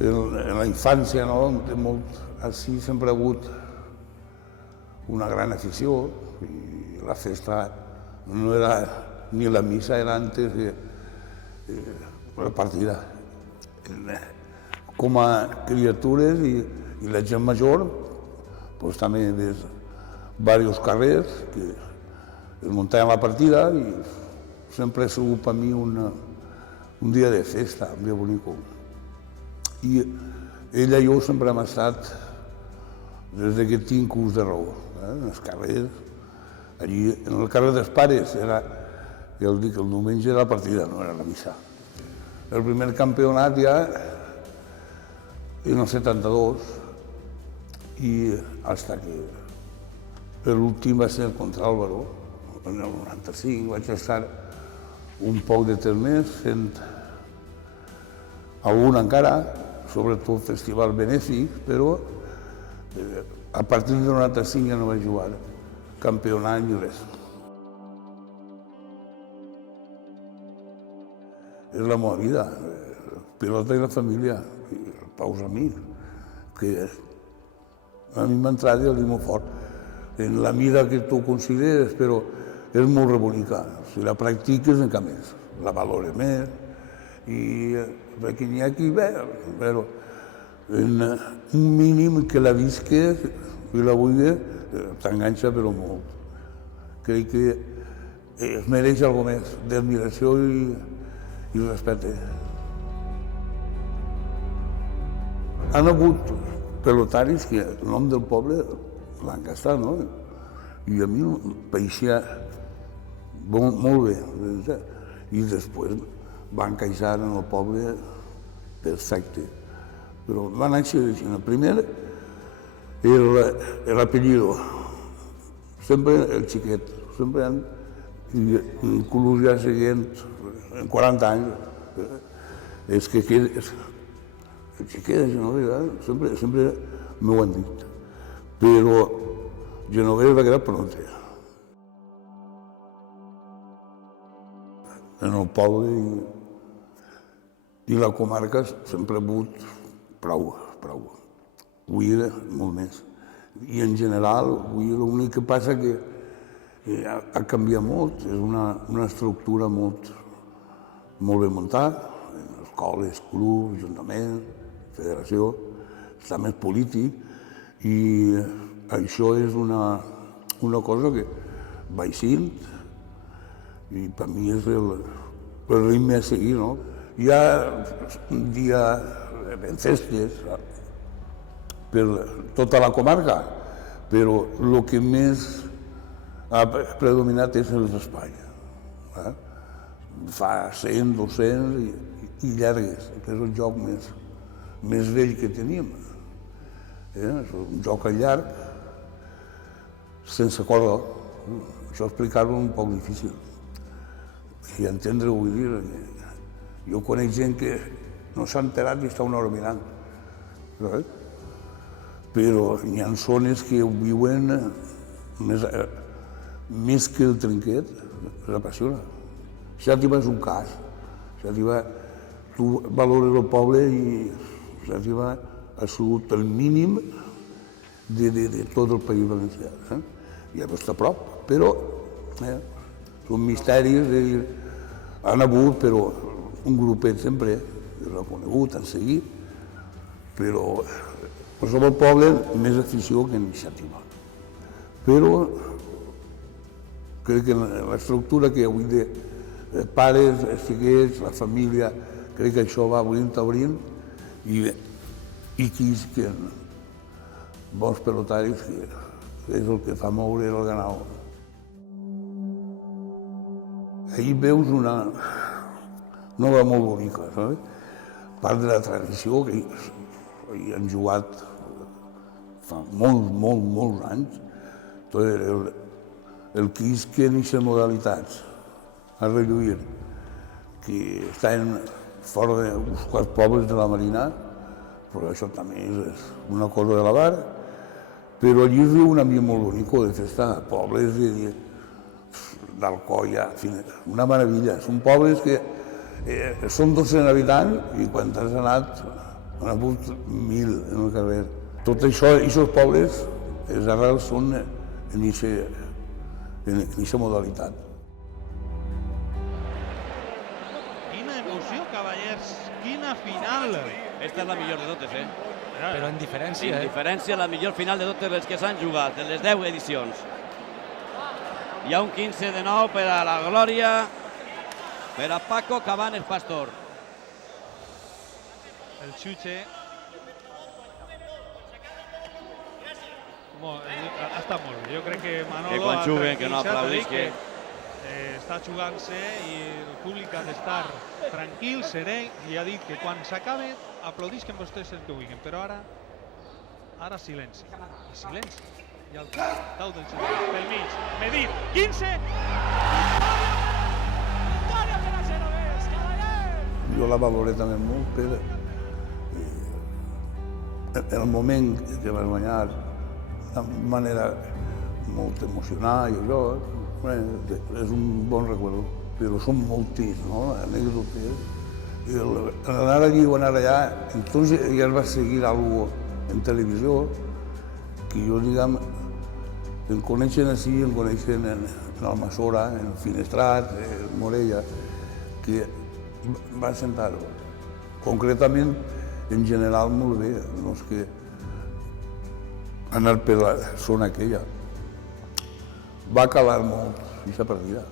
En la infància, així sempre ha hagut una gran afició i la festa no era ni la missa, era antes de la partida. Com a criatures i la gent major, també des diversos carrers que es muntaven la partida i sempre ha sigut per mi un dia de festa, un dia bonic. I ella i jo sempre hem estat, des que tinc ús de raó, en els carrers. Allí, en el carrer dels Pares, ja dic, el diumenge era la partida, no era la missa. El primer campionat ja en el 72 i fins que l'últim va ser contra Álvaro, en el 95. Vaig estar un poc de temps més fent algun encara, sobretot festival benèfic, però a partir del 95 ja no vaig jugar campionat ni res. És la meva vida, pilota i la família, els paus amics, que a mi m'ha entrat i el dic molt fort. En la mida que tu consideres, però és molt rebonica. Si la practiques, encara més, la valores més, perquè n'hi ha qui ve, però en un mínim que la visques i la vulguis, t'enganxa però molt. Crec que es mereix alguna més d'admiració i respecte. Han hagut pelotaris que el nom del poble l'han gastat, no? I a mi em pareixia molt bé. I després van caixar en el poble perfecte. Però van néixer així. Primer, l'apellido. Sempre el xiquet. Sempre han... Inclús ja seguint, en 40 anys, és que el xiquet de Genovés, sempre m'ho han dit. Però Genovés va quedar pronta. En el poble i la comarca sempre ha hagut prou. Avui molt més. I en general, avui l'únic que passa que ha canviat molt, és una estructura molt ben muntada, escoles, clubs, ajuntament, federació, està més polític i això és una cosa que va eixint i per mi és el ritme a seguir, no? Hi ha un dia ben festes per tota la comarca, però el que més ha predominat és els d'Espanya. Fa 100, 200 i llargues, que és el joc més vell que teníem. És un joc a llarg, sense corda. Això explicar-ho és un poc difícil. I entendre-ho, vull dir, jo conec gent que no s'ha enterat i està una hora mirant. Però hi ha zones que ho viuen més que el trinquet, les apassiona. Xàtiva és un cas. Xàtiva, tu valores el poble i Xàtiva ha sigut el mínim de tot el País Valencià. Ja no està a prop, però són misteris, han hagut, però un grupet sempre l'ha conegut, han seguit, però qualsevol poble més afició que en Xàtiva. Però Crec que l'estructura que avui de pares, xiquets, la família, crec que això va obrint i que bons pelotaris, que és el que fa moure el ganau. Ahir veus una obra molt bonica, saps? Part de la tradició que hi han jugat fa molts anys. El quisque en aquestes modalitats, a Relluir, que estaven fora d'uns quants pobles de la Marina, però això també és una cosa de la bar, però allí es viu un ambient molt bonic de festa, pobles d'Alcoia, una meravella. Són pobles que són 200 habitants i quan has anat han hagut 1.000 en el carrer. Tot això, aquests pobles, les arrels són en aquesta modalitat. Quina emoció, cavallers! Quina final! Esta és la millor de totes, eh? Però en diferència, En diferència, la millor final de totes les que s'han jugat, de les 10 edicions. Hi ha un 15-9 per a la Glòria, per a Paco Cabanes Pastor. El Xuche. Ha estat molt bé. Jo crec que Manolo Que quan juguen, que no aplaudisque. Està jugant-se i el públic ha d'estar tranquil, serè, i ha dit que quan s'acabe aplaudisquen vostès el que vulguin, però ara silenci. I silenci. I al tau del Xuche, pel mig, Medit, 15! Victòria per a Genovès, cavallers! Jo la valoré també molt per el moment que vas guanyar, de manera molt emocional i allò, és un bon record, però són moltes, no?, anècdotes. Anar allí o anar allà, entonces ja es va seguir algo en televisió que jo, diguem, em coneixen així, em coneixen en Almassora, en Finestrat, en Morella, que va sentar concretament, en general, molt bé, no és que anar per la zona aquella. Va calar molt aquesta partida.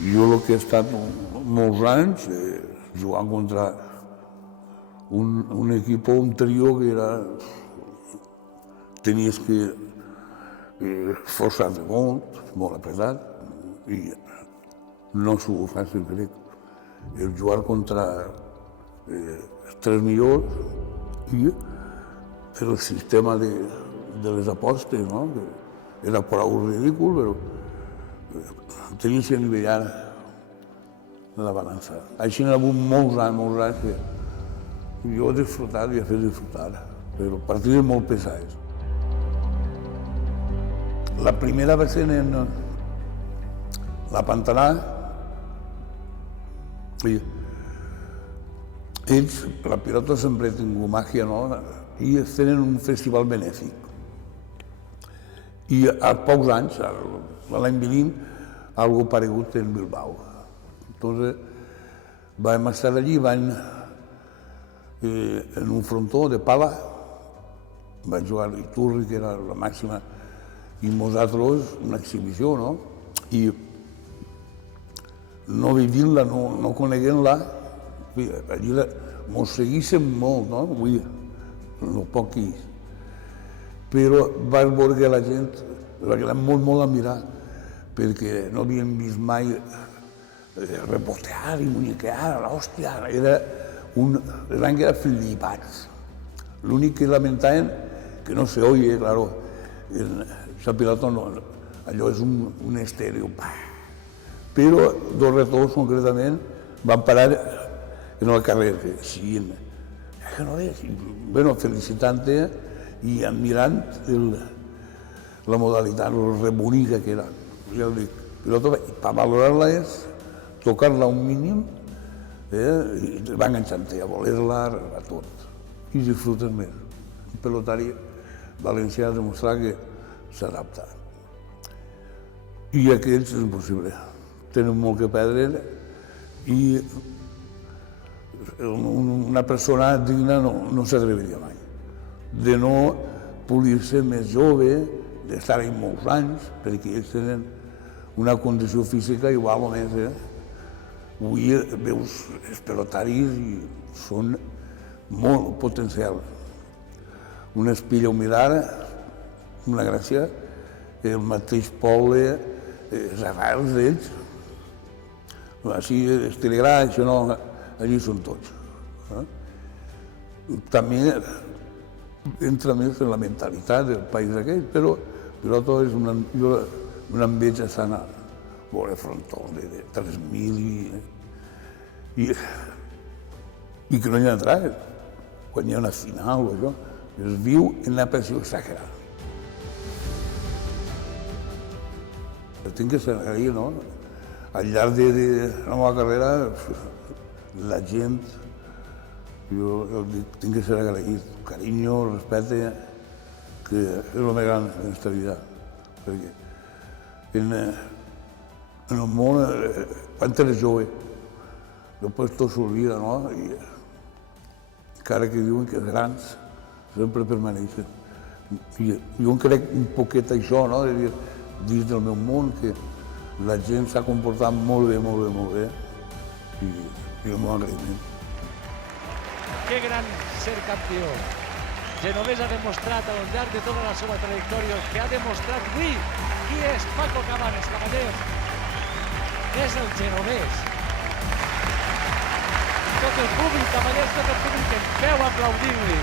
Jo el que he estat molts anys jugant contra un equip o un trio que era... Tenies que forçar-te molt apretat, i no s'ho fàcil, crec. El jugar contra els tres millors i el sistema de les apostes, no?, que era prou ridícul, però tenies que nivellar la balança. Així n'hi ha hagut molts anys que jo he disfrutat i he fet disfrutar, però partides molt pesades. La primera va ser en la Pantanà. Ells, la pilota sempre ha tingut màgia, no?, i tenen un festival benèfic. I a pocs anys, l'any vinent, algo paregut en Bilbao. Entonces, vam estar allí, en un frontó de pala, vaig jugar a Iturri, que era la màxima, i nosaltres una exhibició, no? I no vivint-la, no coneguent-la, allí mos seguíssim molt, no? Vull dir, el poc que és. Però vaig veure que la gent va quedar molt a mirar, perquè no havien vist mai repostear i muñequear, l'hòstia, eren flipats. L'únic que lamentaven, que no se oye, claro, esa pilota no, allò és un estèreo. Però dos retors concretament van parar en el carrer, sí, bueno, felicitant-te i admirant la modalitat, lo rebonica que era. Ja dic, pilota, per valorar-la és tocar-la un mínim i va enganxant-te a voler-la, a tot. I disfrutes més. Un pelotari valencià ha demostrat que s'adapta. I aquells és impossible. Tenen molt que perdre i una persona digna no s'atreviria mai. De no polir-se més jove, d'estar-hi molts anys, perquè ells tenen una condició física igual o més. Avui veus els pelotaris i són molt potencials. Un Espilla Humidara, una gràcia, el mateix poble, els arrels d'ells, així els Telegrà, això no, allí són tots. També entra més en la mentalitat del país aquell, però tot és una enveja sana. Veure frontons de 3.000 i que no hi ha entrades. Quan hi ha una final o això, es viu en una pressió exagerada. Tinc que ser agraït, no? Al llarg de la meva carrera, la gent, jo tinc que ser agraït. Carinyo, respecte, que és el més gran en aquesta vida. Perquè en el món, quan eres jove, després tot s'oblida, no? I encara que diuen que els grans sempre permaneixen. I jo crec un poquet això, no? Dins del meu món, que la gent s'ha comportat molt bé, i el meu agraïment. Que gran ser campió. Genovés ha demostrat al llarg de tota la seva trajectòria que ha demostrat avui qui és Paco Cabanes, cavallers. És el genovès. Tot el públic, cavallers, tot el públic en peu aplaudint-li.